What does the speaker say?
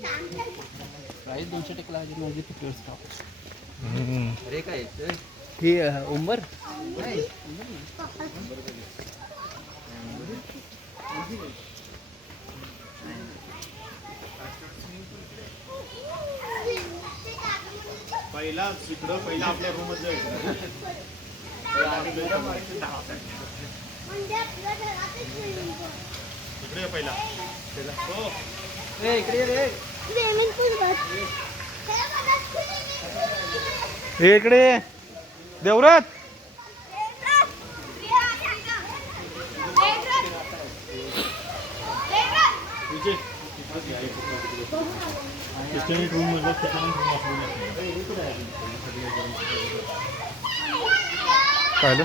Price 200 टक्के लागेल माझी फिफ्टी स्टॉक. अरे काय ही उंबर पहिला आपल्या रूम मध्ये इकडे पहिला इकडे रे. इकडे देवरात किचन रूम मध्ये पाहिलं